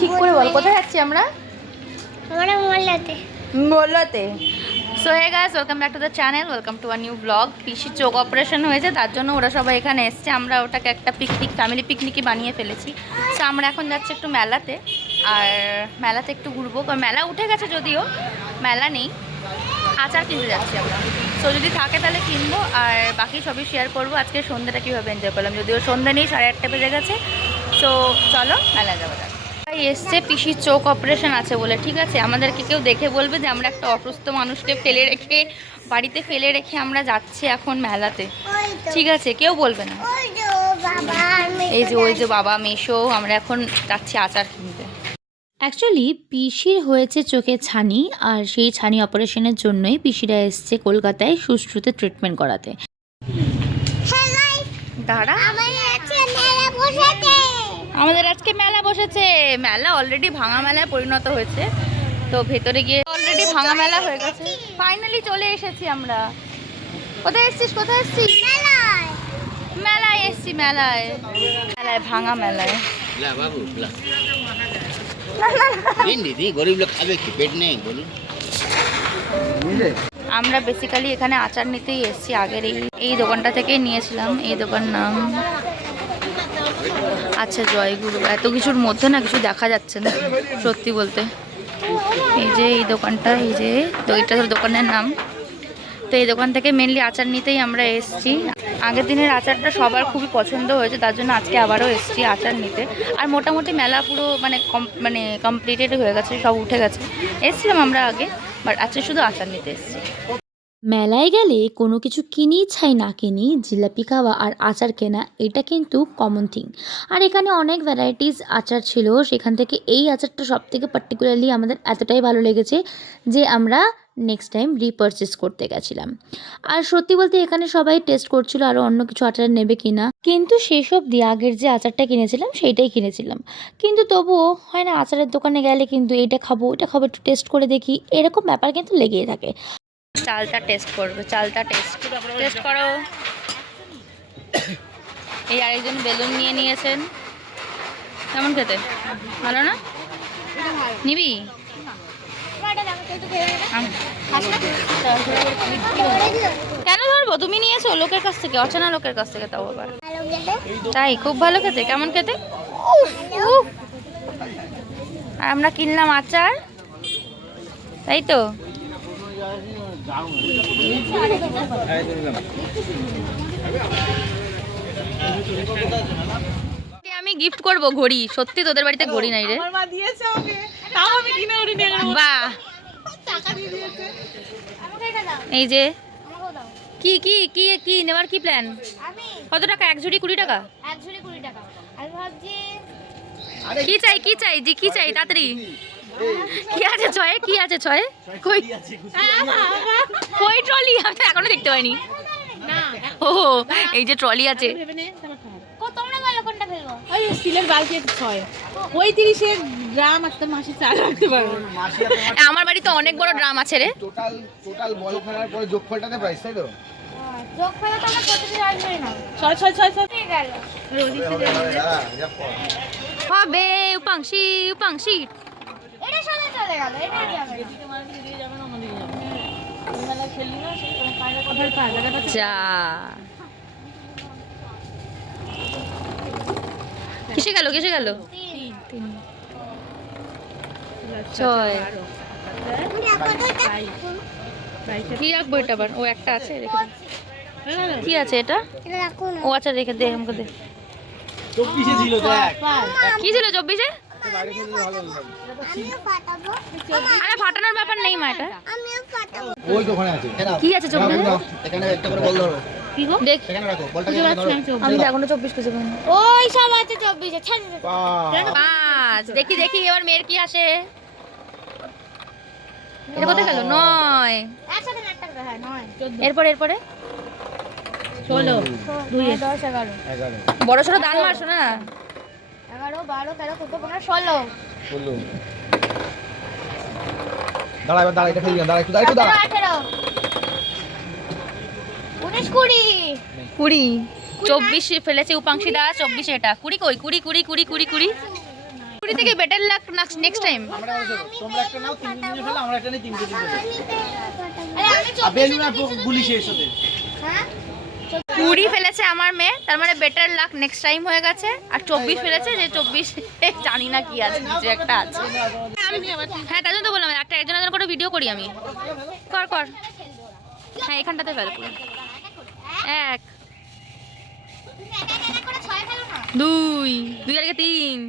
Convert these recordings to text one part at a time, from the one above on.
ঠিক করে বল, কোথায় যাচ্ছি আমরা? মোল্লাতে। So hey guys, welcome back to the channel, welcome to a new blog. পিসির চোখ অপারেশন হয়েছে, তার জন্য ওরা সবাই এখানে এসছে। আমরা ওটাকে একটা পিকনিক, ফ্যামিলি পিকনিকই বানিয়ে ফেলেছি। সো আমরা এখন যাচ্ছি একটু মেলাতে, আর মেলাতে একটু ঘুরবো, কারণ মেলা উঠে গেছে, যদিও মেলা নেই। আচার কিনতে যাচ্ছি আমরা। সো যদি থাকে তাহলে কিনবো, আর বাকি সবই শেয়ার করবো। আজকে সন্ধ্যাটা কীভাবে এনজয় করলাম, যদিও সন্ধ্যা নেই, 8:30 বেজে গেছে। সো চলো মেলা যাওয়া যাক। এসছে পিসির চোখ অপারেশন আছে বলে, ঠিক আছে? আমাদেরকে কেউ দেখে বলবে যে আমরা একটা অসুস্থ মানুষকে বাড়িতে ফেলে রেখে আমরা যাচ্ছি এখন মেলাতে, ঠিক আছে? কেউ বলবে না। এই যে ওই যে বাবা মেশো, আমরা এখন যাচ্ছি আচার কিনতে। অ্যাকচুয়ালি পিসির হয়েছে চোখে ছানি, আর সেই ছানি অপারেশনের জন্যই পিসিরা এসছে কলকাতায় সুশ্রুতে ট্রিটমেন্ট করাতে। দাঁড়া, আমাদের আজকে মেলা বসেছে। মেলা অলরেডি ভাঙা মেলায় পরিণত হয়েছে, তো ভেতরে গিয়ে অলরেডি ভাঙা মেলা হয়ে গেছে। ফাইনালি চলে এসেছি আমরা। কোথায় এসছিস? কোথায় এসছিস? মেলায় এসছি, মেলায় ভাঙা মেলায়। আমরা বেসিক্যালি এখানে আচার নিতেই এসছি। আগের এই দোকানটা থেকেই নিয়েছিলাম। এই দোকান নাম আচ্ছা জয়গুরু। এত কিছুর মধ্যে না কিছু দেখা যাচ্ছে না সত্যি বলতে। এই যে এই দোকানটা, এই যে তো এটা দোকানের নাম। তো এই দোকান থেকে মেনলি আচার নিতেই আমরা এসছি। আগের দিনের আচারটা সবার খুবই পছন্দ হয়েছে, তার জন্য আজকে আবারও এসছি আচার নিতে। আর মোটামুটি মেলা পুরো মানে কমপ্লিটেড হয়ে গেছে, সব উঠে গেছে। এসছিলাম আমরা আগে, বাট আজকে শুধু আচার নিতে এসছি। মেলায় গেলে কোনো কিছু কিনি ছাই না কিনি, জিলাপি খাওয়া আর আচার কেনা এটা কিন্তু কমন থিং। আর এখানে অনেক ভ্যারাইটিস আচার ছিল, সেখান থেকে এই আচারটা সবথেকে পার্টিকুলারলি আমাদের এতটাই ভালো লেগেছে যে আমরা নেক্সট টাইম রিপারচেস করতে গেছিলাম। আর সত্যি বলতে এখানে সবাই টেস্ট করছিল আরও অন্য কিছু আচার নেবে কিনা, কিন্তু সেসব দিয়ে আগের যে আচারটা কিনেছিলাম সেইটাই কিনেছিলাম। কিন্তু তবুও হয় না, আচারের দোকানে গেলে কিন্তু এটা খাবো ওটা খাবো, একটু টেস্ট করে দেখি, এরকম ব্যাপার কিন্তু লেগেই থাকে। চালটা টেস্ট করবে, চালটা টেস্ট করো। এই আরেকজন বেলুন নিয়ে নিয়েছেন। কেমন খেতে? ভালো না? নিবি? কেন ধরবো? তুমি নিয়েছো লোকের কাছ থেকে, অচেনা লোকের কাছ থেকে, তাও আবার। তাই খুব ভালো খেতে? কেমন খেতে? আর আমরা কিনলাম আচার, তাই তো? আমি গিফট করব ঘড়ি। সত্যি তোদের বাড়িতে ঘড়ি নাই রে? বাহ, এই যে কি কি কি কি নেওয়ার কি প্ল্যান? কত টাকা? 1 ঝুড়ি 20 টাকা? 1 ঝুড়ি 20 টাকা। আমি ভাবছি কি চাই, কি চাই জি, কি চাই তাড়াতাড়ি? কি আছে ছয়ে? কি আছে ছয়ে? কই কই ট্রলি? আমি এখনো দেখতে পাইনি। ও এই যে ট্রলি আছে। তোমরা বলো কোনটা ফেলবো? ওই স্টিলের বালতি 6 ওই 30 গ্রাম একটা মাসে চাল রাখতে পারবো। আমার বাড়িতে অনেক বড় ড্রাম আছে রে। টোটাল বল ফেলার পরে যোগফলটাতে প্রাইস, তাই তো? যোগফলটা তো আমরা প্রতিদিন আসবেই না। 6 ঠিক গেল। হবে উপাংশী উপাংশী। এটা চলে গেল, এটা যাবে না। মেলা খেলি না, সেটা পায়রা কোথায় পায় জায়গাটা। যা কিসে গেল? 3 6 কি রাখবো এটা আবার? ও একটা আছে, রেখে দে। কি আছে এটা? ও আচ্ছা রেখে দে, আমাকে দে। 24 ছিল দেখ। কি ছিল 24-এ? আরে ফাটানোর ব্যাপার নেই মা, এটা ওই দোকানে আছে। কি আছে 24-এ? এখানে একটা করে বল ধরো। কি গো? দেখ এখানে রাখো বলটা, এখানে ধরো। আমি তো এখনো 24 কেজি পাইনি। ওই সব আছে 24 ছাড়। 5 দেখি দেখি এবার মেয়ের কি আসে। এটা কোথায় গেল? 9 একসাথে একটা করে, হ্যাঁ 9 এরপরে 16 2 10 11 বড় ছোট দান মারছো না? 11 12 13 14 15 16 দাঁড়া এবার, দাঁড়া এটা খেলি না, দাঁড়া একটু দাঁড়া, 18 19 20 20 24 ফেলেছে উপাংশী দা, 24 এটা 20 কই 20 থেকে বেটার লাক নেক্সট টাইম। তোমরা একটা নাও 3 দিনে ফেলো, আমরা একটা নেই 3 দিনে ফেলো। আরে আমি বেলুন আর গুলি শেষ হতে। হ্যাঁ 20 ফেলেছে আমার মেয়ে, তার মানে বেটার লাক নেক্সট টাইম হয়ে গেছে। আর 24 ফেলেছে, যে 24 জানি না কি আছে, কিছু একটা আছে। হ্যাঁ তার জন্য তো বললাম একটা একজন করে ভিডিও করি আমি। কর হ্যাঁ এখানটাতে ফেল পুরো। 1 2 2 আর 3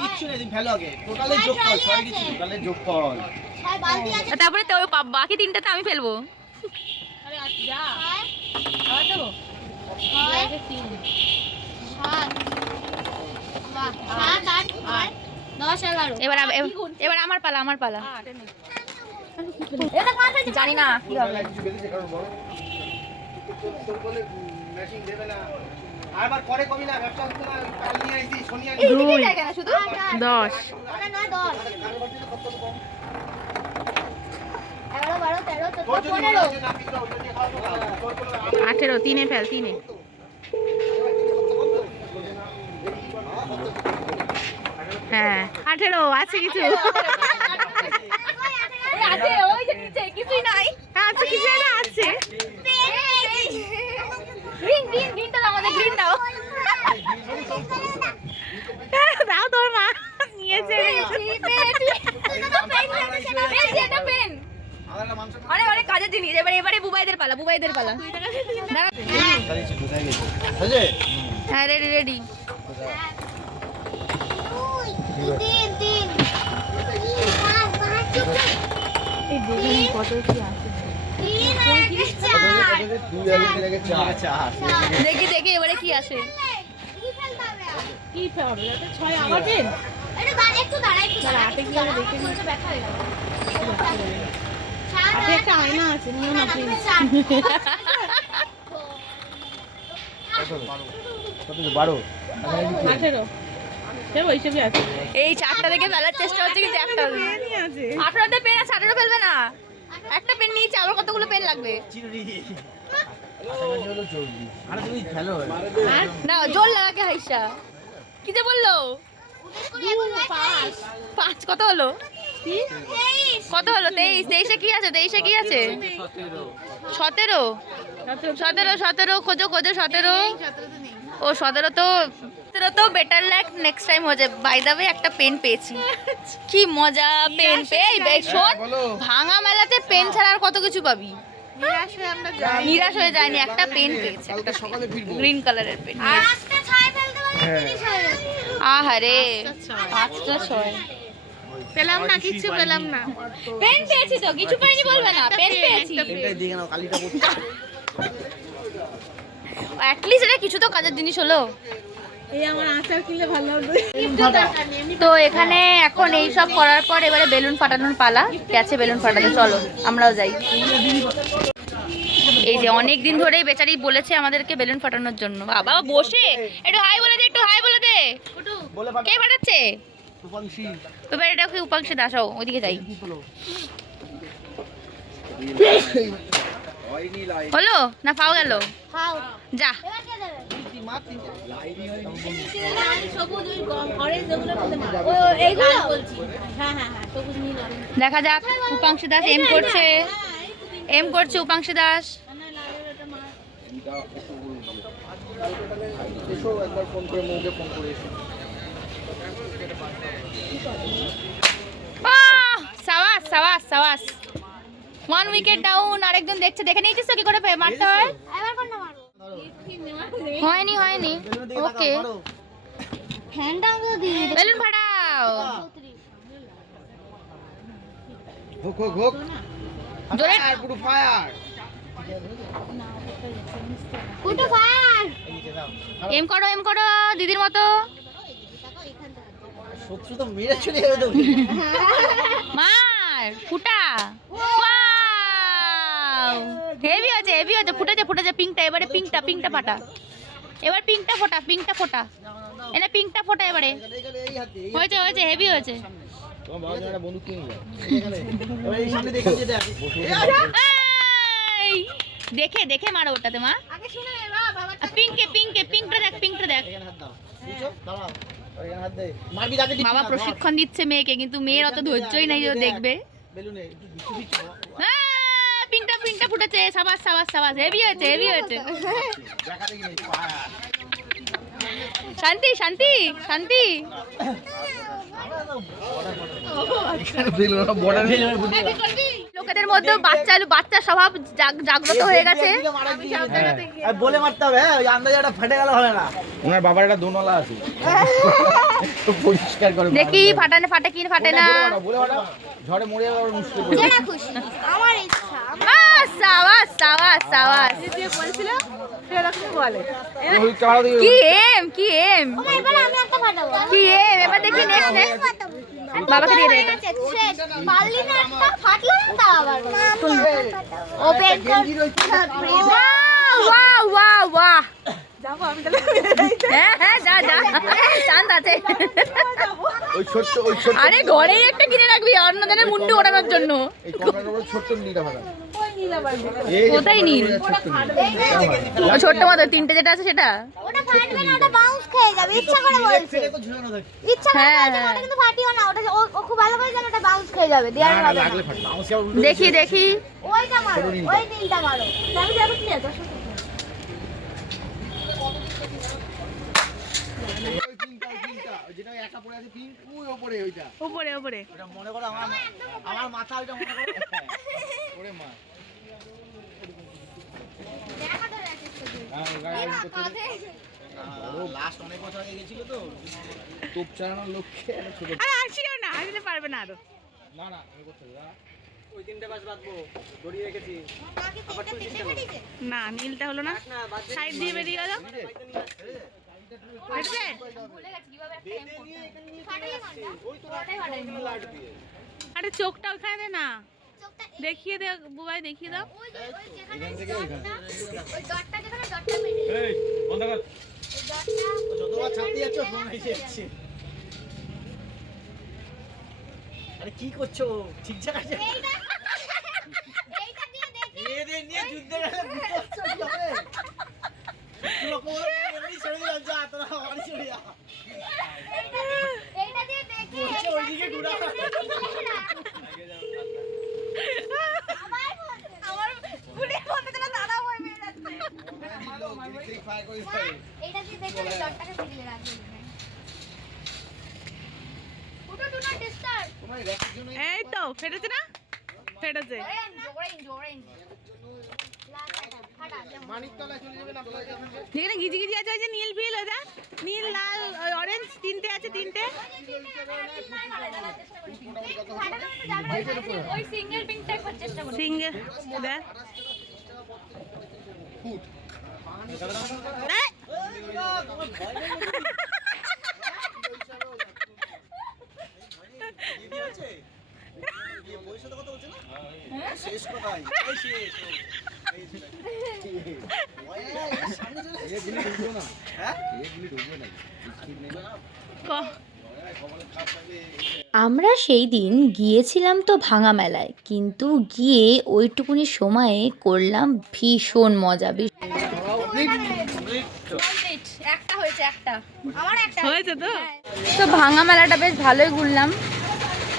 কিচ্ছু নেই, তুমি ফেলো আগে। টোটালের যোগফল 6 কিছু, টোটালের যোগফল। ছয় বালতি আছে তারপরে তো ওই বাকি 3টাতে আমি ফেলবো। আরে যা আবার দেবো 6 3 7 বাহ 7 8 10 11 এবার আমার পালা এটা কোথায় জানি না কি হবে। কিছু বেরিয়েছে কারণ বড়। তোর বলে ম্যাচিং দেবে না। আরবার পরে কবি না, ব্যবসা করতে না, কাল নিয়ে আইছি, সোনিয়া নিয়ে। দুই শুধু 10 ওটা না 10 11 12 13 তোর 14 যদি মনে 15 হয় যে না পিছলা ওইটা দিয়ে খাওয়াবো না। তোর কোনো 18 3 ফেল 3 হ্যাঁ 18 আছে কিছু আছে, ওই যে নিচে কিছুই নাই। আছে কিছু না আছে। গ্রিনটা দাও, আমাদের গ্রিন দাও। দাও তোর মা নিয়েছে। পেন আলাদা মাংস অনেক কাজের জিনিস। এবারে বুবাইদের পালা দাঁড়া। কোথায় গেছে? বুঝে? হ্যাঁ রেডি দুই আগে লেগে চার। দেখি এবারে কি আসে। কি হবে যাতে 6 আবার পেন একটু দাঁড়া আটে কি হবে দেখে নিতে ব্যথা হয়ে গেল আটে একটা আয়না আছে নিও না প্লিজ কত 12? 18 সে ওইসবই আছে এই 4টা থেকে ফেলার চেষ্টা হচ্ছে কিন্তু একটা হবে। 18তে পেন আছে, 18 ফেলবে না। একটা পেন নিয়েছে, আবার কতগুলো পেন লাগবে? আরে তুমি খেলো। না জোর লাগাকে হাইসা কি যে বললো 5 কত হলো? কত হলো? 23 কি আছে? 23 কি আছে? 17 খোঁজো 17। ও 17 তো বেটার লাক নেক্সট টাইম হয়ে যাবে। বাই দা ওয়ে একটা পেন পেয়েছি, কি মজা পেন পেয়ে। শোন ভাঙা মেলাতে পেন ছাড়া আর কত কিছু পাবি। নিরাশ হয়ে যায়নি, একটা পেন পেয়েছে, কালকে সকালে ফিরবো। গ্রিন কালারের পেন। আজকে 6 ফেলতে পারলে 30 হয়ে যাবে আহারে 5টা 6 পেলাম না কিছু পেলাম না পেন পেয়েছি তো, কিছু পাইনি বলবে না, পেন পেয়েছি। এটাই দেখে নাও, কালিটা পড়ছে। অ্যাটলিস্ট এটা কিছু তো কাজের জিনিস হলো। এই আমার আচার কিনলে ভালো হবে তো এখানে এখন এই সব করার পর এবারে বেলুন ফাটানোর পালা। গেছে বেলুন ফাটাতে, চলো আমরাও যাই। এই যে অনেক দিন ধরেই বেচারি বলেছে আমাদেরকে বেলুন ফাটানোর জন্য। বাবা বসে একটু হাই বলে দে। বলে কে ফাটাচ্ছে? তুফানশি। এবার এটা উপাংশে দাসাও, ওইদিকে যাই। হয়নি লাই। হলো না ফাও গেল? খাও যা এবার কে দেবে কি মার তিনটে। লাইনি হয়নি। সবুজ ওই অরেঞ্জ ওগুলো মধ্যে মার ও এইগুলো বলছি হ্যাঁ সবুজ নীল অরেঞ্জ দেখা যাক। উপাংশী দাস এম করছে উপাংশী দাস। না লালের ওটা মার এসো একবার ফোন করে মৌকে ফোন করে এসো। সাবাস 1 উইকেট ডাউন। আরেকজন দেখছে, দেখে নিয়েছিস তো কি করে মারতে হয়? এবার কোনটা মারবো হয়নি ওকে। ফ্যানটা তো দিয়ে দে বেলুন ফাটাও হোক হোক হোক। জোরে। ফায়ার পুরো ফায়ার। কুটু ফায়ার এম করো দিদির মতো। শত্রু তো মেরে চলে যাবে তো। মার ফুটা। হেভি আছে ফুটেছে পিঙ্কটা। এবারে পিঙ্কটা ফাটা। এবার পিঙ্কটা ফোটা এনে পিঙ্কটা ফোটা। এবারে এই হাতে এই হয়েছে হেভি হয়েছে। তোমার বাবা জানা বন্ধু কিনে যায়। এখানে এবার এই সামনে দেখে যেটা বসে এই, দেখে দেখে মারো ওটাতে মা। আগে শুনে নে বাবা। পিঙ্কটা দেখ, পিঙ্কটা দেখ। এখানে হাত দাও বুঝছো দাঁড়াও এখানে হাত দে মারবি যাকে দিবি বাবা প্রশিক্ষণ দিচ্ছে মেয়েকে, কিন্তু মেয়ের অত ধৈর্যই নাই যে ও দেখবে। বেলুনে একটু বিছু বিছু পিঙ্কটা ফুটেছে, সাবাস সাবাস সাবাস, হেভি হয়েছে হেভি হয়েছে। দেখা দেখি নেই শান্তি শান্তি শান্তি। এখানে বেলুন বড় বেলুন লোকেদের মধ্যে বাচ্চা স্বভাব জাগ্রত হয়ে গেছে। আর বলে মারতে হবে, হ্যাঁ ওই আন্দাজে একটা ফেটে গেল হবে না। ওনার বাবার একটা দোনলা আছে তো পরিষ্কার করে দেখি ফাটে কি ফাটে না। বলে ওটা ঝড়ে মরে গেল মুশকিল করে যেটা খুশি আমার ইচ্ছা। সাবাস সাবাস সাবাস। বলছিল সেরকম বলে। ওই কাড়া দিয়ে কি এম কি এম এবার আমি একটা ফাটাবো। কি এম, এবার দেখি নেক্সট বাবাকে দিয়ে দে। পারলি না একটা ফাটলো না তা আবার ওপেন কর। Wow wow wow. হ্যাঁ যা যা, চাঁদ আছে। ওই ছোট আরে ঘরেই একটা কিনে রাখবি অন্যজনের মুন্ডু ওড়ানোর জন্য। এই কর্নারের উপর ছোট নীলটা ভাড়া কোথায় নীল? ছোট্ট মতো তিনটে যেটা আছে সেটা। ওটা ফাটবে না, ওটা বাউন্স খেয়ে যাবে। ইচ্ছা করে বলছে, ইচ্ছা করে বলছে, ওটা কিন্তু ফাটিও না। ওটা ও খুব ভালো করে জানে ওটা বাউন্স খেয়ে যাবে, দেয়ার হবে না। দেখি দেখি ওইটা মারো, ওই নীলটা মারো। আমি যাবো কি আছে যেটা একা পড়ে আছে পিঙ্ক ওই উপরে ওইটা উপরে উপরে। ওটা মনে করো আমার মাথা ওইটা মনে করো ওরে মা দেখা ধরে রাখিস তুই। লাস্ট অনেক বছর আগে গেছিল তো তোপ চালানোর লক্ষ্যে একটা ছোট আরে আসিও না, আসলে পারবে না আরো। না আমি করতে হবে ওই তিনটে বাস রাখবো দড়ি রেখেছি কাকে তিনটা তিনটে ফাটিছে? না নীলটা হলো না, সাইড দিয়ে বেরিয়ে গেল। হয়েছে? ফাটালে কোনটা? আরে চোখটা ওখানে দে না, চোখটা দেখিয়ে দে বুবাই, দেখিয়ে দাও। ওই যেখানে ডটটা, ওই ডটটা যেখানে ডটটা মেরে এই বন্ধ কর ওই ডটটা যতবার ছাড়তে যাচ্ছ ফোন এসে যাচ্ছে আরে কি করছো ঠিকঠাক আছে এইটা এইটা দিয়ে দেখি। নিয়ে যুদ্ধে গেলে বুঝতে কি হবে তুই কোন এমনি ছেড়ে দিয়ে যা তোরা বাড়ি চলে যা এইটা দিয়ে দেখি। বলছে ওইদিকে ঘুরা আমার পুলিশ বলতে দিলে দাদা ভয় পেয়ে যাচ্ছে। এইটা দিয়ে দেখি আমি ডটটাকে ফিরিয়ে রাখি। ওটা ডু নট ডিস্টার্ব। এই তো ফেটেছে না, ফেটেছে। অরেঞ্জ ফাটা যেমন। মানিকতলায় চলে যাবে না যেখানে ঘিজি ঘিজি আছে ওই যে নীল ফিল, ওটা নীল লাল অরেঞ্জ তিনটে আছে, তিনটে। ওই সিঙ্গেল পিঙ্ক টাইপ এর চেষ্টা করো। সিঙ্গেল দেখ। শেষ কোথায় শেষ এগুলি ঢুকবো না হ্যাঁ এগুলি ঢুকবো না আমরা সেই দিন গিয়েছিলাম তো ভাঙা মেলায়, কিন্তু গিয়ে ওইটুকুনি সময়ে করলাম ভীষণ মজা। একটা হয়েছে, একটা আমার একটা হয়েছে তো ভাঙা মেলাটা বেশ ভালোই ঘুরলাম,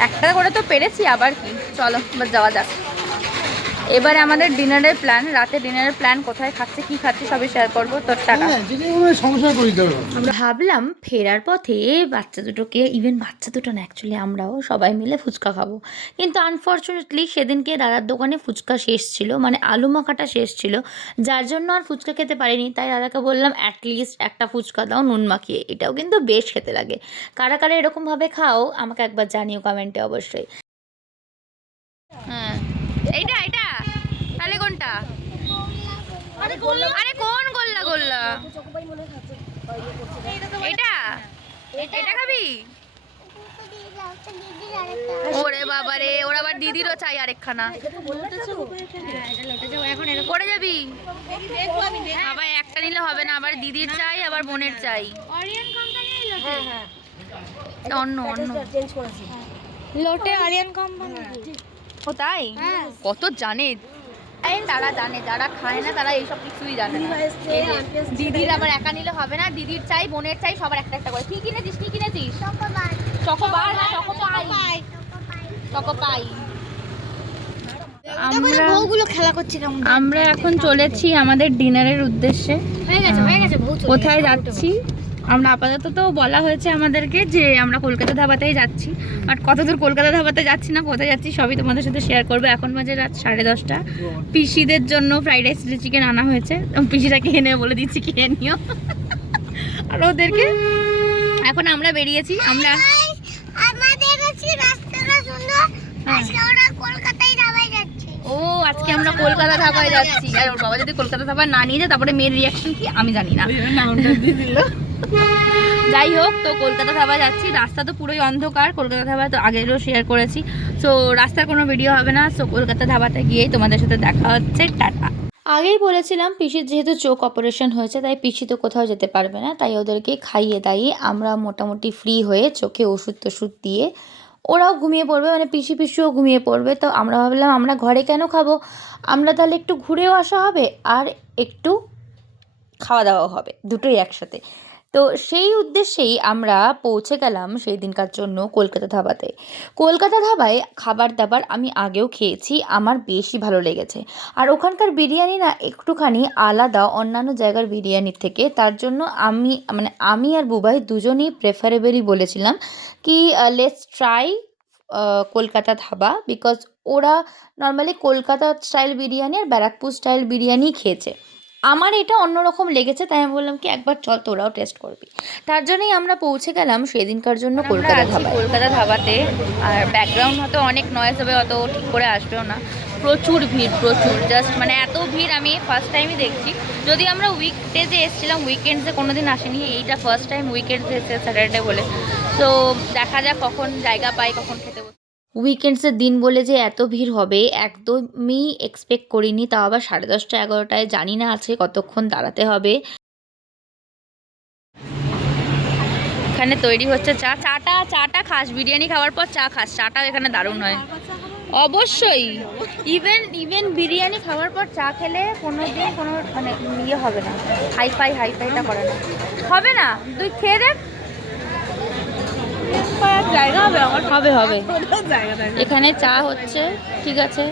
একটা করে তো পেরেছি, আবার কি। চলো এবার যাওয়া যাক। এবারে আমাদের ডিনারের প্ল্যান, রাতে ডিনারের প্ল্যান, কোথায় খাচ্ছে কি খাচ্ছে সবই শেয়ার করবো। তোর টাকা ভাবলাম ফেরার পথে বাচ্চা দুটোকে, ইভেন বাচ্চা দুটো না অ্যাকচুয়ালি আমরাও সবাই মিলে ফুচকা খাবো, কিন্তু আনফর্চুনেটলি সেদিনকে দাদার দোকানে ফুচকা শেষ ছিল, মানে আলু মাখাটা শেষ ছিল, যার জন্য আর ফুচকা খেতে পারিনি। তাই দাদাকে বললাম অ্যাটলিস্ট একটা ফুচকা দাও নুন মাখিয়ে, এটাও কিন্তু বেশ খেতে লাগে। কারা কারা এরকমভাবে খাও আমাকে একবার জানিও কমেন্টে অবশ্যই। হ্যাঁ এইটা তাহলে কোনটা? আরে কোন গোল্লা এটা খাবি? ওরে বাবা রে, ওর আবার দিদিরও চাই আরেকখানা। করে যাবি আবার একটা নিলে হবে না, আবার দিদির চাই আবার বোনের চাই। অন্য লোটে আরিয়ান কোম্পানি। ও তাই? কত জানে। তারা জানে, যারা খায় না তারা এইসব কিছুই জানে না। এই যে দিদির আবার একা নিলে হবে না, দিদির চাই, বোনের চাই, সবার একটা একটা করে। কি কিনেছিস? কি কিনেছিস? চকোবার না চকোপাই? চকোপাই। বউগুলো খেলা করছে কেমন। আমরা এখন চলেছি আমাদের ডিনারের উদ্দেশ্যে। হয়ে গেছে বউ চলে কোথায় গেছে। যাচ্ছি আমরা আপাতত তো বলা হয়েছে আমাদেরকে যে আমরা কলকাতা ধাবাতেই যাচ্ছি, বাট কতদূর কলকাতা ধাবাতে যাচ্ছি না কোথায় যাচ্ছি সবই তোমাদের সাথে শেয়ার করবো। এখন বাজে রাত 10:30। পিসিদের জন্য ফ্রাইড রাইস চিকেন আনা হয়েছে, পিসিটা খেয়ে নেবে বলে দিচ্ছি, খেয়ে নিও। আর ওদেরকে এখন আমরা বেরিয়েছি। আমরা আমাদের কাছে রাস্তাটা সুন্দর, আজকে ওরা কলকাতায় ধাবায় যাচ্ছে। ও আজকে আমরা কলকাতা ধাবায় যাচ্ছি। আর ওর বাবা যদি কলকাতা ধাবায় না নিয়ে যায় তারপরে মেয়ের রিয়াকশন কি আমি জানি না। যাই হোক, তো কলকাতা ধাবায় যাচ্ছি। রাস্তা তো পুরোই অন্ধকার, কলকাতা ধাবায় তো আগেও শেয়ার করেছি। সো রাস্তার কোনো ভিডিও হবে না। সো কলকাতা ধাবাতে গিয়েই তোমাদের সাথে দেখা হচ্ছে। টাটা। আগেই বলেছিলাম পিসির যেহেতু চোখ অপারেশন হয়েছে তাই পিসি তো কোথাও যেতে পারবে না, তাই ওদেরকে খাইয়ে দাইয়ে আমরা মোটামুটি ফ্রি হয়ে চোখে ওষুধ টষুধ দিয়ে ওরাও ঘুমিয়ে পড়বে, মানে পিসিও ঘুমিয়ে পড়বে। তো আমরা ভাবলাম আমরা ঘরে কেন খাবো, আমরা তাহলে একটু ঘুরেও আসা হবে আর একটু খাওয়া দাওয়া হবে, দুটোই একসাথে। তো সেই উদ্দেশ্যেই আমরা পৌঁছে গেলাম সেই দিনকার জন্য কলকাতা ধাবাতে। কলকাতা ধাবায় খাবার দাবার আমি আগেও খেয়েছি, আমার বেশি ভালো লেগেছে। আর ওখানকার বিরিয়ানি না একটুখানি আলাদা অন্যান্য জায়গার বিরিয়ানির থেকে, তার জন্য আমি আর বুবাই দুজনেই প্রেফারেবলি বলেছিলাম কি let's try Kolkata dhaba, because ওরা নর্মালি কলকাতা স্টাইল বিরিয়ানি আর ব্যারাকপুর স্টাইল বিরিয়ানি খেয়েছে। আমার এটা অন্যরকম লেগেছে, তাই আমি বললাম কি একবার চল তোরাও টেস্ট করবি। তার জন্যই আমরা পৌঁছে গেলাম সেদিনকার জন্য কলকাতা ধাবাতে। আর ব্যাকগ্রাউন্ড হয়তো অনেক নয়েজ হবে, অত ঠিক করে আসবেও না। প্রচুর ভিড়, প্রচুর, জাস্ট মানে এত ভিড় আমি ফার্স্ট টাইমই দেখছি। যদি আমরা উইকডেজে এসেছিলাম, উইকেন্ডসে কোনো দিন আসেনি, এইটা ফার্স্ট টাইম উইকেন্ডসে এসেছে স্যাটারডে বলে। তো দেখা যাক কখন জায়গা পাই, কখন খেতে বসে। উইকেন্ডসের দিন বলে যে এত ভিড় হবে একদমই এক্সপেক্ট করিনি, তাও আবার 10:30 11টায়। জানি না আজকে কতক্ষণ দাঁড়াতে হবে। এখানে তৈরি হচ্ছে চাটা খাস, বিরিয়ানি খাওয়ার পর চা খাস, চাটাও এখানে দারুণ হয়। অবশ্যই, ইভেন বিরিয়ানি খাওয়ার পর চা খেলে কোনো দিন কোনো মানে ইয়ে হবে না, হাইফাইটা করে না, হবে না। তুই খেয়ে দেখ, জায়গা হবে এখানে চা হচ্ছে, ঠিক আছে।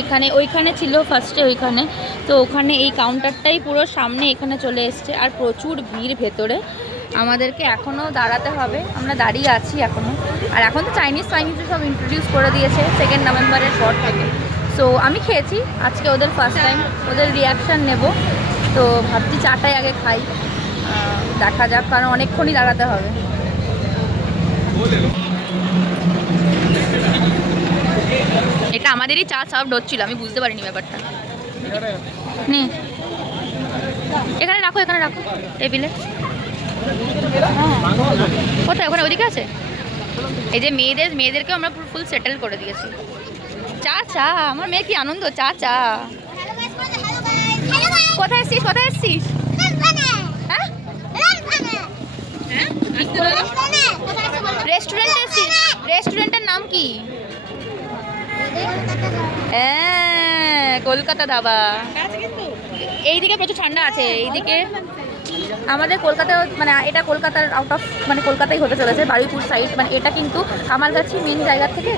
এখানে ওইখানে ছিল ফার্স্টে, ওইখানে তো ওখানে এই কাউন্টারটাই পুরো সামনে এখানে চলে এসছে। আর প্রচুর ভিড় ভেতরে, আমাদেরকে এখনও দাঁড়াতে হবে, আমরা দাঁড়িয়ে আছি এখনও। আর এখন তো চাইনিজ সব ইন্ট্রোডিউস করে দিয়েছে 2 নভেম্বরের পর থেকে। সো আমি খেয়েছি আজকে ওদের ফার্স্ট টাইম, ওদের রিয়াকশান নেব। তো ভাবছি চাটাই আগে খাই, দেখা যাক, কারণ অনেকক্ষণই দাঁড়াতে হবে। এটা আমাদেরই চা সার্ভ হচ্ছিল, আমি বুঝতে পারিনি ব্যাপারটা। নে এখানে রাখো টেবিলে। কোথায়? ওখানে ওদিকে আছে। এই যে মেয়েদেরকেও আমরা ফুল সেটেল করে দিয়েছি। চা আমার মেয়ে কি আনন্দ, চা। কোথায় এসছিস? হ্যাঁ, রেস্টুরেন্টে এসছিস? রেস্টুরেন্টের নাম কি? হ্যাঁ, কলকাতা ধাবা। এইদিকে প্রচুর ঠান্ডা আছে, এইদিকে আমাদের কলকাতা, মানে এটা কলকাতার আউট অফ, মানে কলকাতাই হতে চলেছে, বারুইপুর সাইড। মানে এটা কিন্তু কামারগাছি মেন জায়গা থেকে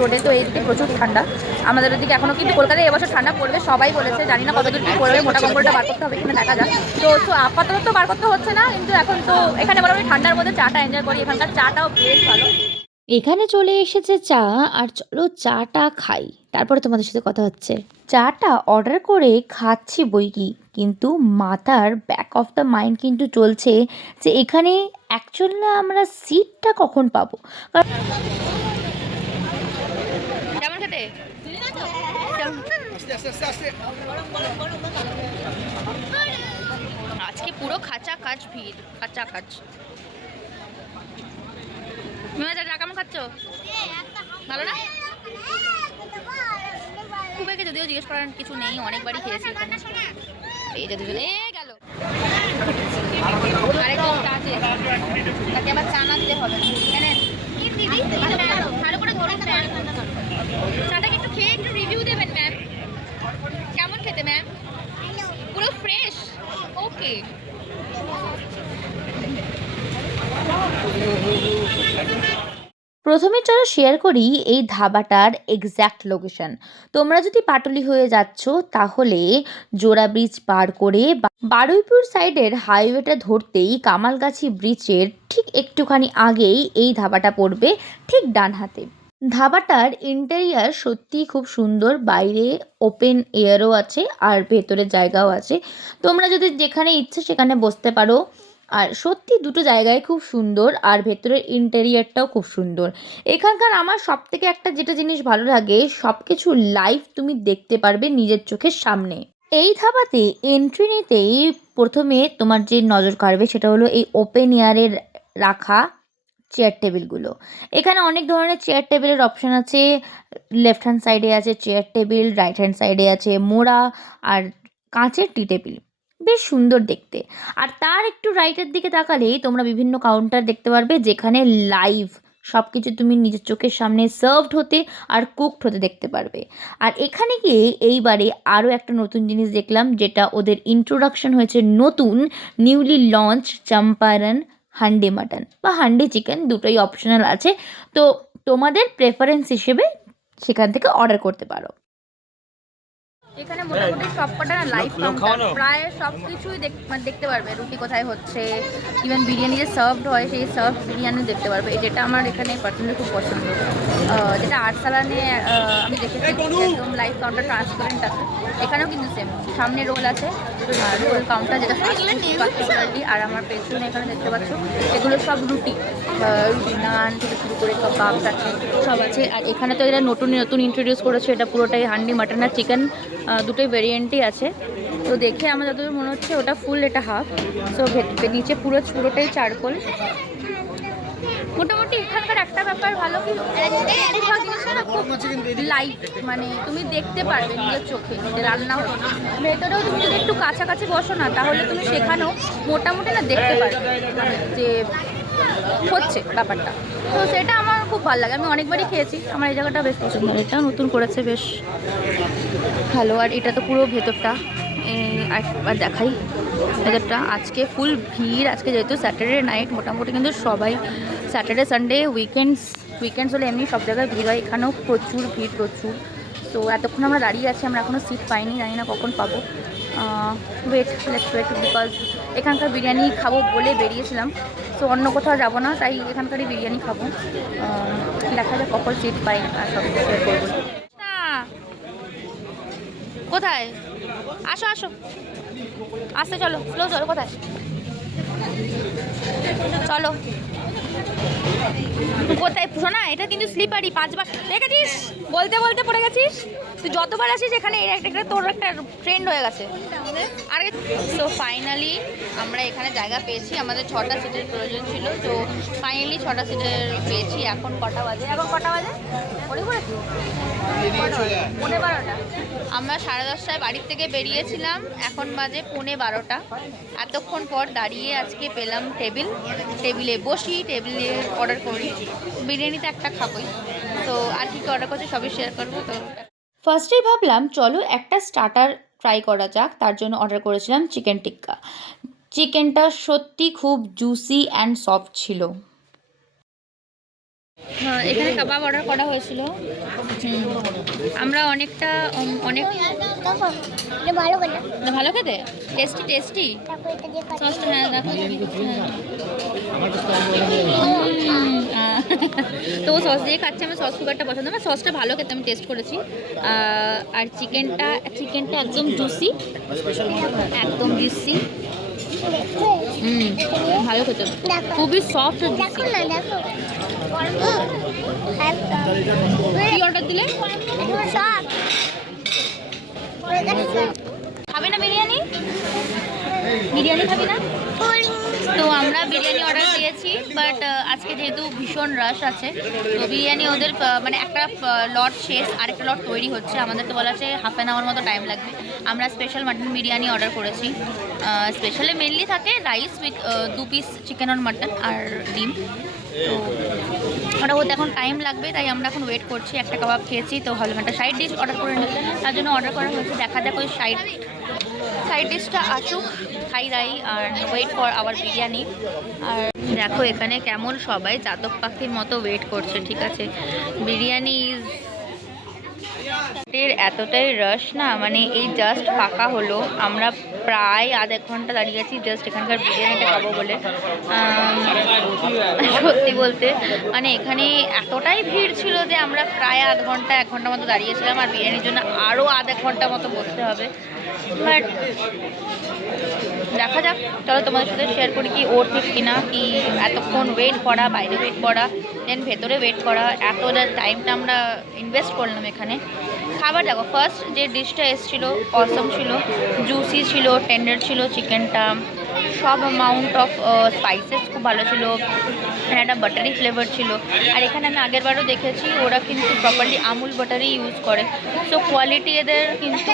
রোডে। তো এইদিকে প্রচুর ঠান্ডা, আমাদের ওদিকে এখনও কিন্তু কলকাতায় এবছর ঠান্ডা পড়বে সবাই বলেছে, জানি না কতদূর কী পড়বে, মোটা কম্বলটা বার করতে হবে কিনা দেখা যাক। তো আপাতত তো বার করতে হচ্ছে না, কিন্তু এখন তো এখানে মোটামুটি ঠান্ডার মধ্যে চাটা এনজয় করি। এখানকার চাটাও বেশ ভালো। এখানে চলে এসেছে চা, আর চলো চাটা খাই, তারপরে তোমাদের সাথে কথা হচ্ছে। চাটা অর্ডার করে খাচ্ছি বই কি, কিন্তু মাথার ব্যাক অফ দ্য মাইন্ড কিন্তু চলছে যে এখানে অ্যাকচুয়ালি আমরা সিটটা কখন পাবো। কেমন খেতে? আজকে পুরো খাঁচা খাচ ভিড়, খাঁচা খাচ। কেমন খাচ্ছ? ভালো না? খুব একে যদিও জিজ্ঞেস করার কিছু নেই, অনেকবারই খেয়েছি এখানে। এই যে দুজনে গেল, আরেকটা আছে, তাকে আবার চা না দিলে হবে না। ভালো করে ধরুন, চাটাকে একটু খেয়ে একটু রিভিউ দেবেন ম্যাম। প্রথমে চলো শেয়ার করি এই ধাবাটার এক্স্যাক্ট লোকেশন। তোমরা যদি পাটুলি হয়ে যাচ্ছ তাহলে জোড়া ব্রিজ পার করে বারুইপুর সাইডের হাইওয়েটা ধরতেই কামালগাছি ব্রিজের ঠিক একটুখানি আগেই এই ধাবাটা পড়বে, ঠিক ডান হাতে। ধাবাটার ইন্টেরিয়ার সত্যিই খুব সুন্দর, বাইরে ওপেন এয়ারও আছে আর ভেতরের জায়গাও আছে। তোমরা যদি যেখানে ইচ্ছে সেখানে বসতে পারো। আর সত্যি দুটো জায়গায় খুব সুন্দর, আর ভেতরের ইন্টেরিয়ারটাও খুব সুন্দর। এখানকার আমার সবথেকে একটা যেটা জিনিস ভালো লাগে, সব কিছু লাইভ তুমি দেখতে পারবে নিজের চোখের সামনে। এই ধাবাতে এন্ট্রি নিতেই প্রথমে তোমার যে নজর কাড়বে সেটা হলো এই ওপেন এয়ারের রাখা চেয়ার টেবিলগুলো। এখানে অনেক ধরনের চেয়ার টেবিলের অপশান আছে। লেফট হ্যান্ড সাইডে আছে চেয়ার টেবিল, রাইট হ্যান্ড সাইডে আছে মোড়া আর কাঁচের টি টেবিল, বেশ সুন্দর দেখতে। আর তার একটু রাইটের দিকে তাকালেই তোমরা বিভিন্ন কাউন্টার দেখতে পারবে যেখানে লাইভ সব কিছু তুমি নিজের চোখের সামনে সার্ভড হতে আর কুকড হতে দেখতে পারবে। আর এখানে গিয়ে এইবারে আরও একটা নতুন জিনিস দেখলাম, যেটা ওদের ইন্ট্রোডাকশন হয়েছে নতুন, newly launch Champaran handi mutton বা হান্ডি চিকেন, দুটোই অপশনাল আছে। তো তোমাদের প্রেফারেন্স হিসেবে সেখান থেকে অর্ডার করতে পারো। এখানে মোটামুটি সবকটা না লাইভ কাউন্টার, প্রায় সব কিছুই দেখতে পারবে। রুটি কোথায় হচ্ছে, ইভেন বিরিয়ানি যে সার্ভড হয় সেই সার্ভ বিরিয়ানিও দেখতে পারবে। যেটা আমার এখানে পার্সোনালি খুব পছন্দ, যেটা আটসালানে আমি দেখেছি একদম লাইভ কাউন্টার ট্রান্সপারেন্ট আছে। এখানেও কিন্তু সেম, সামনে রোল আছে আর রোল কাউন্টার যেটা পার্টিকুলারলি। আর আমার পেছনে এখানে দেখতে পাচ্ছ এগুলো সব রুটি, নান থেকে শুরু করে কাবাব আছে, সব আছে। আর এখানে তো এরা নতুন ইন্ট্রোডিউস করেছে, এটা পুরোটাই হান্ডি মাটন আর চিকেন, দুটোই ভেরিয়েন্টই আছে। তো দেখে আমার যতদূর মনে হচ্ছে ওটা ফুল, এটা হাফ। সো নিচে পুরোটাই চারকোল। মোটামুটি এখানকার একটা ব্যাপার ভালো কি খুব লাইট, মানে তুমি দেখতে পারবে নিজের চোখে যে রান্না হচ্ছে। ভেতরেও তুমি যদি একটু কাছাকাছি বসো না তাহলে তুমি সেখানেও মোটামুটি না দেখতে পারবে যে হচ্ছে ব্যাপারটা। তো সেটা আমার খুব ভালো লাগে, আমি অনেকবারই খেয়েছি, আমার এই জায়গাটা বেশ পছন্দ। এটাও নতুন করেছে, বেশ ভালো। আর এটা তো পুরো ভেতরটা আর দেখাই ভেতরটা। আজকে ফুল ভিড়, আজকে যেহেতু স্যাটারডে নাইট, মোটামুটি কিন্তু সবাই স্যাটারডে সানডে উইকেন্ডস হলে এমনি সব জায়গায় ভিড় হয়, এখানেও প্রচুর ভিড়, প্রচুর। তো এতক্ষণ আমরা দাঁড়িয়ে আছি, আমরা এখনও সিট পাইনি, জানি না কখন পাবো। লেটস ওয়েট, বিকজ এখানকার বিরিয়ানি খাবো বলে বেরিয়েছিলাম, তো অন্য কোথাও যাবো না, তাই এখানকারই বিরিয়ানি খাবো। দেখা যাক কখন সিট পাই আর সব শেয়ার করবো। কোথায়? আসো আসো, আসতে চলো, স্লো চলো। কোথায়? চলো। কোথায়? শোনা, এটা কিন্তু স্লিপারি, 5 বার দেখেছিস, বলতে বলতে পড়ে গেছিস। তুই যতবার আসিস এখানে একটা তোর একটা ট্রেন্ড হয়ে গেছে। আরে সো ফাইনালি আমরা এখানে জায়গা পেয়েছি। আমাদের 6টা সিটের প্রয়োজন ছিল, তো ফাইনালি 6টা সিটের পেয়েছি। এখন কটা বাজে? মনে করেছি 12:15। আমরা 10:30টায় বাড়ির থেকে বেরিয়েছিলাম, এখন বাজে 11:15। এতক্ষণ পর দাঁড়িয়ে আজকে পেলাম টেবিলে বসি, টেবিলে অর্ডার করি। বিরিয়ানিতে একটা খাবোই, তো আর কি অর্ডার করছি সবই শেয়ার করবো। তো ফার্স্টেই ভাবলাম চলো একটা স্টার্টার ট্রাই করা যাক, তার জন্য অর্ডার করেছিলাম চিকেন টিক্কা। চিকেনটা সত্যি খুব জুসি অ্যান্ড সফট ছিল। এখানে কাবাব অর্ডার করা হয়েছিল। আমরা অনেক ভালো খেতে, টেস্টি সসটা। হ্যাঁ তো সস দিয়ে খাচ্ছি, আমার সস খুব একটা পছন্দ, আমার সসটা ভালো খেতে, আমি টেস্ট করেছি। আর চিকেনটা একদম জুসি, ভালো খেতে, খুবই সফট। কি অর্ডার দিলে? খাবে না বিরিয়ানি খাবি না? তো আমরা বিরিয়ানি অর্ডার দিয়েছি, বাট আজকে যেহেতু ভীষণ রাশ আছে, তো বিরিয়ানি ওদের মানে একটা লট শেষ, আরেকটা লট তৈরি হচ্ছে। আমাদের তো বলা আছে হাফ অ্যান আওয়ার মতো টাইম লাগবে। আমরা স্পেশাল মাটন বিরিয়ানি অর্ডার করেছি। স্পেশালে মেনলি থাকে rice with 2 piece chicken on mutton আর ডিম। তো ওটা হতে এখন টাইম লাগবে, তাই আমরা এখন ওয়েট করছি। একটা কাবাব খেয়েছি, তো ভাবলাম একটা সাইড ডিশ অর্ডার করে নিই, তার জন্য অর্ডার করা হয়েছে। দেখা যাক ওই সাইড সাইড ডিশটা আসুক, খাই দাই আর ওয়েট ফর আওয়ার বিরিয়ানি। আর দেখো এখানে কেমন সবাই চাতক পাখির মতো ওয়েট করছে, ঠিক আছে। বিরিয়ানি ইজ এতটাই রাশ না, মানে এই জাস্ট পাকা হলো, আমরা প্রায় আধ ঘন্টা দাঁড়িয়ে আছি জাস্ট এখানকার বিরিয়ানিটা খাবো বলে। সত্যি বলতে মানে এখানে এতটাই ভিড় ছিল যে আমরা প্রায় আধ ঘন্টা 1 ঘন্টা মতো দাঁড়িয়েছিলাম, আর বিরিয়ানির জন্য আরও আধ ঘন্টা মতো বসতে হবে। বাট দেখা যাক, চলো তোমাদের সাথে শেয়ার করি কি ওর ঠিক কিনা, কি এতক্ষণ ওয়েট করা, বাইরে ওয়েট করা, দেন ভেতরে ওয়েট করা, এতটা টাইমটা আমরা ইনভেস্ট করলাম এখানে। খাবার দেখো, ফার্স্ট যে ডিশটা এসেছিলো অসম ছিল, জুসি ছিল, টেন্ডার ছিল চিকেনটা, সব অ্যামাউন্ট অফ স্পাইসেস খুব ভালো ছিল, একটা বাটারি ফ্লেভার ছিল। আর এখানে আমি আগেরবারও দেখেছি ওরা কিন্তু প্রপারলি আমুল বাটারই ইউজ করে, সো কোয়ালিটি এদের কিন্তু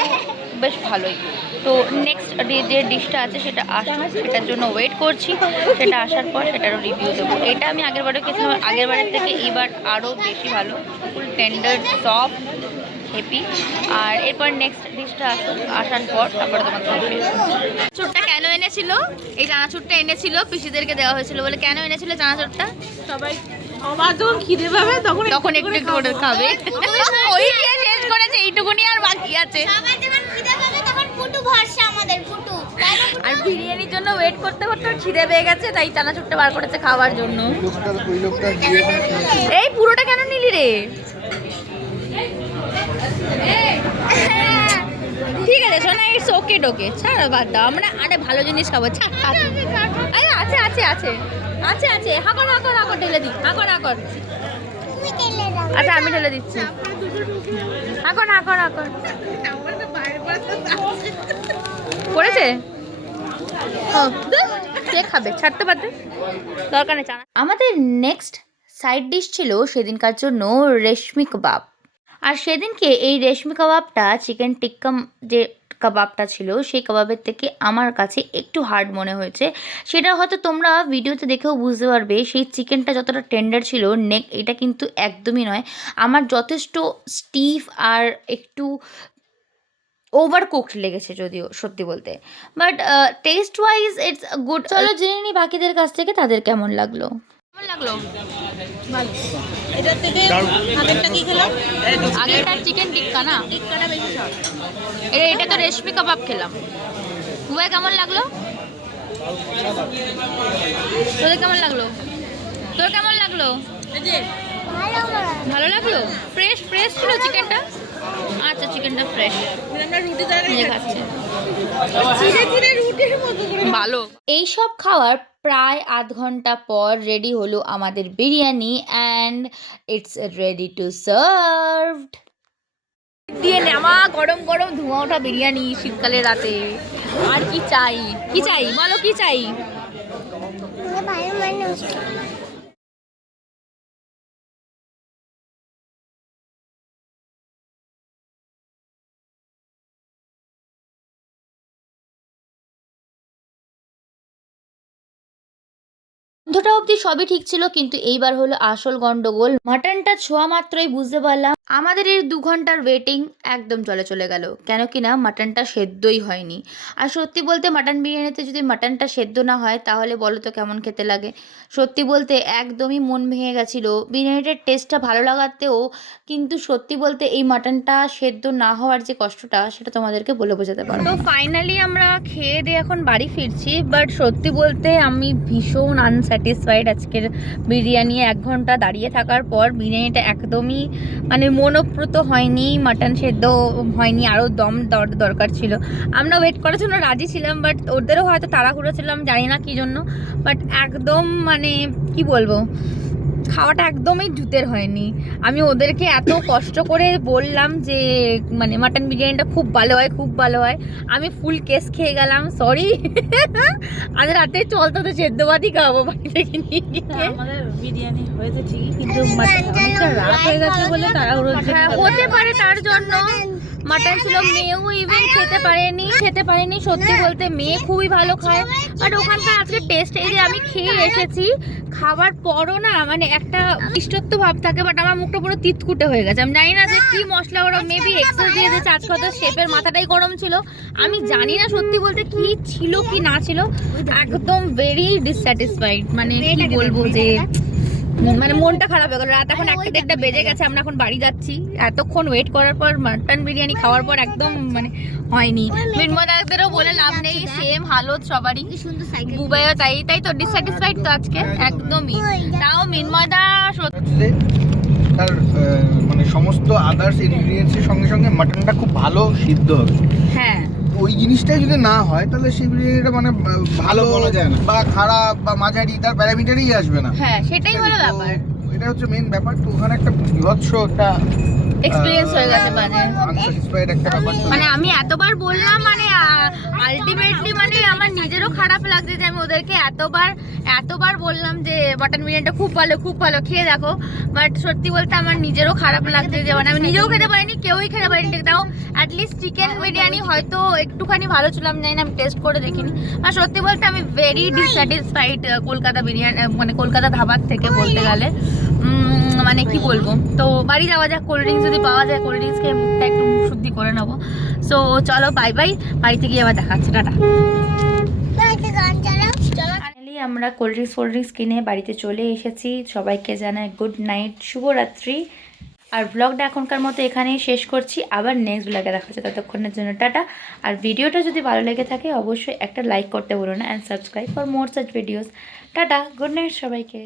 বেশ ভালোই। তো নেক্সট যে ডিশটা আছে সেটা আসুক, সেটার জন্য ওয়েট করছি, সেটা আসার পর সেটারও রিভিউ দেবো। এটা আমি আগেরবারও খেয়েছিলাম, আগেরবারের থেকে এবার আরও বেশি ভালো, ফুল টেন্ডার, সফট, হ্যাপি। আর এরপর নেক্সট ডিশটা আসার পর তারপরে তোমাদের চানাচুরটা কেন এনেছিল, এই চানাচুরটা এনেছিল পিসিদেরকে দেওয়া হয়েছিল বলে। কেন এনেছিল চানাচুরটা? সবাই আমার যখন খিদে পাবে তখন একটু একটু করে খাবে। ওই দিয়ে শেষ করেছে, এইটুকুনি আর বাকি আছে। সবার যখন খিদে পাবে তখন পুটু ভরসা আমাদের, পুটু। আর বিরিয়ানির জন্য ওয়েট করতে করতে ওর খিদে পেয়ে গেছে, তাই চানাচুরটা বার করেছে খাওয়ার জন্য। এই পুরোটা কেন নিলি রে? ঠিক আছে শোনা, ইটস ওকে টোকে, ছাড় বাদ দাও, আমরা আরে ভালো জিনিস খাবো, ছাড়। আরে আছে আছে আছে আছে আছে, হাকর হাকর হাকর ঢেলে দিই, হাকর হাকর। তুমি তেলে দাও। আচ্ছা আমি ঢেলে দিচ্ছি, হাকর হাকর হাকর। পড়েছে? ও কে খাবে, ছাড়তে পারতে দরকার নেই। আমাদের নেক্সট সাইড ডিশ ছিল সেদিনকার জন্য রেশমি কাবাব। আর সেদিনকে এই রেশমি কাবাবটা, চিকেন টিক্কা যে কাবাবটা ছিল সেই কাবাবের থেকে আমার কাছে একটু হার্ড মনে হয়েছে। সেটা হয়তো তোমরা ভিডিওতে দেখেও বুঝতে পারবে, সেই চিকেনটা যতটা টেন্ডার ছিল এটা কিন্তু একদমই নয়। আমার যথেষ্ট স্টিফ আর একটু ওভার কুকড লেগেছে যদিও সত্যি বলতে, but taste wise it's good. চলো জেনে নিই বাকিদের কাছ থেকে তাদের কেমন লাগলো। কেমন লাগলো? এটার থেকে আগেরটা কি খেলাম? আগেরটা চিকেন টিক্কা না, টিক্কাটা বেশি শর্ট। এটা তো রেশমি কাবাব খেলাম। উভয় কেমন লাগলো? তোদের কেমন লাগলো? তোর কেমন লাগলো? এই যে ভালো লাগলো? ফ্রেশ ফ্রেশ ছিল চিকেনটা? আচ্ছা চিকেনটা ফ্রেশ। আমরা রুটি তরকারি খাচ্ছে ধীরে ধীরে রুটির মতো করে ভালো। এইসব খাওয়ার প্রায় আধ ঘন্টা পর রেডি হলো আমাদের biryani, and it's ready to served. দিয়ে নেওয়া গরম গরম ধোঁয়া ওঠা বিরিয়ানি শীতকালের রাতে। আর কি চাই, কি চাই বলো, কি চাই? ভালো মানুষ। বন্ধুটা অবধি সবই ঠিক ছিল, কিন্তু এইবার হলো আসল গন্ডগোল। মাটনটা ছোঁয়া মাত্রই বুঝতে পারলাম আমাদের এই 2 ঘন্টার ওয়েটিং একদম চলে গেল, কেন কিনা মাটনটা সেদ্ধই হয়নি। আর সত্যি বলতে মাটন বিরিয়ানিতে যদি মাটনটা সেদ্ধ না হয় তাহলে বলো তো কেমন খেতে লাগে। সত্যি বলতে একদমই মন ভেঙে গেছিলো বিরিয়ানিটার টেস্টটা ভালো লাগাতেও, কিন্তু সত্যি বলতে এই মাটনটা সেদ্ধ না হওয়ার যে কষ্টটা সেটা তোমাদেরকে বলে বোঝাতে পারবো। তো ফাইনালি আমরা খেয়ে দিয়ে এখন বাড়ি ফিরছি, বাট সত্যি বলতে আমি ভীষণ আনস্যাটিসফাইড আজকের বিরিয়ানি। 1 ঘন্টা দাঁড়িয়ে থাকার পর বিরিয়ানিটা একদমই মানে মনোপ্রত হয়নি, মাটন সেদ্ধ হয়নি, আরও দম দরকার ছিল। আমরা ওয়েট করার জন্য রাজি ছিলাম, বাট ওদেরও হয়তো তাড়াহুড়ো ছিলাম, জানি না কী জন্য, বাট একদম মানে কি বলবো, খাওয়াটা একদমই জুতের হয়নি। আমি ওদেরকে এত কষ্ট করে বললাম যে মানে মাটন বিরিয়ানিটা খুব ভালো হয়, খুব ভালো হয়, আমি ফুল কেস খেয়ে গেলাম, সরি। আজ রাতে চলতো তো সেদ্ধ ভাতই খাবো বাড়ি থেকে নিয়ে গিয়ে। আমাদের বিরিয়ানি হয়েছে ঠিকই, কিন্তু অনেকটা রাত হয়ে গেছে বলে তাড়াহুড়ো হ্যাঁ হতে পারে তার জন্য, মাটন ছিল, মেয়েও ইভেন খেতে পারেনি সত্যি বলতে। মেয়ে খুবই ভালো খায়, বাট ওখানকার আজকে টেস্ট, এই যে আমি খেয়ে এসেছি, খাবার পরও না মানে একটা মিষ্টত্ব ভাব থাকে, বাট আমার মুখটা পুরো তিতকুটে হয়ে গেছে। আমি জানি না যে কি মশলা ওরা মেবি এক্সেস দিয়ে দিয়েছে, আজকে হয়তো শেফের মাথাটাই গরম ছিল, আমি জানি না সত্যি বলতে কি ছিল কি না ছিল। একদম ভেরি ডিসস্যাটিসফাইড, মানে কি বলবো যে মানে মনটা খারাপ হয়ে গেল। রাত এখন 1-1:30 বেজে গেছে, আমরা এখন বাড়ি যাচ্ছি। এতক্ষণ ওয়েট করার পর মাটন বিরিয়ানি খাওয়ার পর একদম মানে হয়নি। মিনমদাদেরও বলে লাভ নেই, সেম হালত সবারই, বুবাইও তাই তো ডিসস্যাটিসফাইড তো আজকে একদমই। তাও মিনমদা তার মানে সমস্ত আদার্স ইনগ্রিডিয়েন্টসের সঙ্গে সঙ্গে মাটনটা খুব ভালো সিদ্ধ হবে। হ্যাঁ ওই জিনিসটাই যদি না হয় তাহলে সেই বিরিয়ানিটা মানে ভালো বলা যায় না, বা খারাপ বা মাঝারি, তার প্যারামিটারই আসবে না। হ্যাঁ সেটাই হলো ব্যাপার, এটা হচ্ছে মেইন ব্যাপার। তো ওখানে একটা বিভৎস একটা এক্সপেরিয়েন্স হয়ে গেছে মানে আনস্যাটিসফাইড একটা ব্যাপার। মানে আমি এতবার বললাম, মানে আলটিমেটলি মানে আমার নিজেরও খারাপ লাগছে যে আমি ওদেরকে এতবার বললাম যে মাটন বিরিয়ানিটা খুব ভালো খেয়ে দেখো, বাট সত্যি বলতে আমার নিজেরও খারাপ লাগছে যে মানে আমি নিজেও খেতে পারিনি, কেউই খেতে পারিনি। ঠিক তাও অ্যাটলিস্ট চিকেন বিরিয়ানি হয়তো একটুখানি ভালো ছিল, আমি জানি না, আমি টেস্ট করে দেখিনি। আর সত্যি বলতে আমি ভেরি ডিসস্যাটিসফাইড কলকাতা বিরিয়ানি, মানে কলকাতা ধাবার থেকে বলতে গেলে। মানে কি বলবো, তো বাড়ি যাওয়া যাক, কোল্ড ড্রিঙ্কস যদি পাওয়া যায় কোল্ড ড্রিঙ্কস খেয়ে মুখটা একটু শুদ্ধি করে নেবো। সো চলো বাই বাই, বাড়িতে গিয়ে আবার দেখাচ্ছি, টাটা। ফাইনালি আমরা কোল্ড ড্রিঙ্কস কিনে বাড়িতে চলে এসেছি। সবাইকে জানাই গুড নাইট, শুভরাত্রি। আর ব্লগটা এখনকার মতো এখানেই শেষ করছি, আবার নেক্সট ব্লগে দেখা হচ্ছে, ততক্ষণের জন্য টাটা। আর ভিডিওটা যদি ভালো লেগে থাকে অবশ্যই একটা লাইক করতে বলো না, and subscribe for more such videos. Tata, good night সবাইকে।